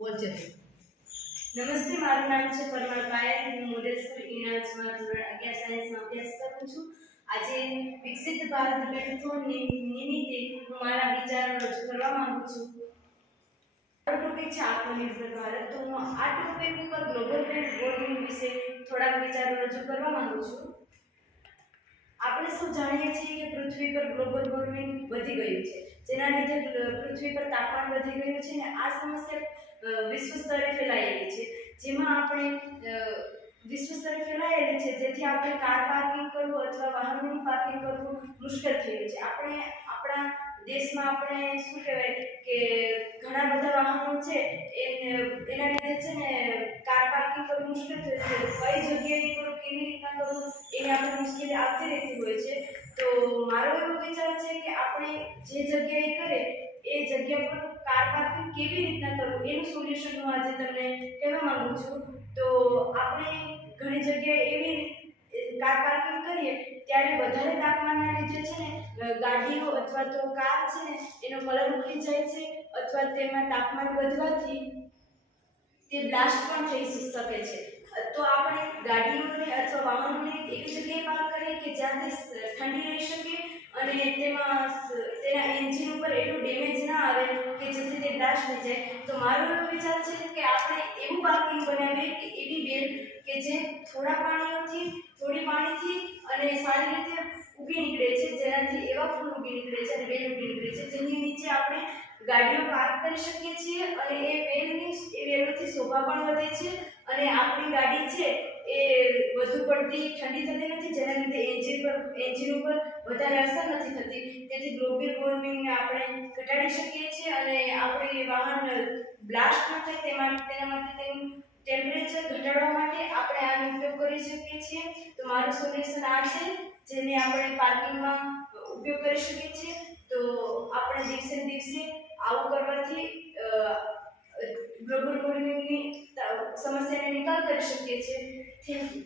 બોલજે. નમસ્તે, મારું નામ છે પરમાર પાયલ. હું મોડેલ સ્કૂલ ઇનાજમાં ધોરણ 11 સાયન્સમાં અભ્યાસ કરું છું. આજે વિકસિત ભારત મેરેથોન નિમિત્તે હું મારા વિચારો રજૂ કરવા માંગુ છું. ટોપિક છે આત્મનિર્ભર ભારત. તો હું આ ટોપિક ઉપર ગ્લોબલ વોર્મિંગ વિશે થોડાક વિચારો રજૂ કરવા માંગુ છું. આપણે સૌ જાણીએ છીએ કે પૃથ્વી પર ગ્લોબલ વોર્મિંગ વધી ગયું છે, જેના લીધે પૃથ્વી પર તાપમાન વધી ગયું છે અને આ સમસ્યા વિશ્વ સ્તરે ફેલાયેલી છે. જેમાં આપણે વિશ્વ સ્તરે ફેલાયેલી છે, જેથી આપણે કાર પાર્કિંગ કરવું અથવા વાહનોનું પાર્કિંગ કરવું મુશ્કેલ થયું છે. આપણે આપણા દેશમાં આપણે શું કહેવાય કે ઘણા બધા વાહનો છે, એના લીધે છે ને કાર પાર્કિંગ કરવું મુશ્કેલ થયું છે. કઈ જગ્યાએ કરવું, કેવી રીતના કરવું, એની આપણે મુશ્કેલી આવતી રહેતી હોય છે. તો મારો એવો વિચાર છે કે આપણે જે જગ્યાએ કરે એ જગ્યા પર કાર પાર્કિંગ કેવી રીતના કરવું એનું સોલ્યુશન હું આજે તમને કહેવા માંગુ છું. તો આપણે ઘણી જગ્યાએ એવી કાર પાર્કિંગ કરીએ ત્યારે વધારે તાપમાનના લીધે છે ને ગાડીઓ અથવા તો કાર છે ને એનો કલર ઉખડી જાય છે, અથવા તેમાં તાપમાન વધવાથી તે બ્લાસ્ટ પણ થઈ શકે છે. તો આપણે ગાડીઓને અથવા વાહનોને એવી જગ્યાએ પાર્ક કરીએ કે જ્યાં તે ઠંડી રહી શકે અને તેમાં તેના એન્જિન ઉપર એટલું ડેમેજ ના આવે કે જેથી તે બ્લાસ્ટ થઈ જાય. તો મારો એવો વિચાર છે કે આપણે એવું પાર્કિંગ બનાવીએ કે એવી વેલ કે જે થોડી પાણીથી અને સારી રીતે ઉગી નીકળે છે, જેનાથી એવા ફૂલ ઉગી નીકળે છે અને વેલ ઉગી નીકળે છે જેની નીચે આપણે ગાડીઓ પાર્ક કરી શકીએ છીએ અને એ વેલોથી શોભા પણ વધે છે અને આપણી ગાડી છે એ વધુ પડતી ઠંડી થતી નથી, જેના લીધે એન્જિન ઉપર વધારે અસર નથી થતી. તેથી ગ્લોબલ વોર્મિંગને આપણે ઘટાડી શકીએ છીએ અને આપણે વાહન બ્લાસ્ટ ન થાય તેના માટે તેનું ટેમ્પરેચર ઘટાડવા માટે આપણે આનો ઉપયોગ કરી શકીએ છીએ. તો મારું સોલ્યુશન આ છે, જેને આપણે પાર્કિંગમાં ઉપયોગ કરી શકીએ છીએ. તો આપણે દિવસે ને દિવસે આવું કરવાથી ગ્લોબલ વોર્મિંગની સમસ્યાને નિકાલ કરી શકીએ છીએ. Thank you.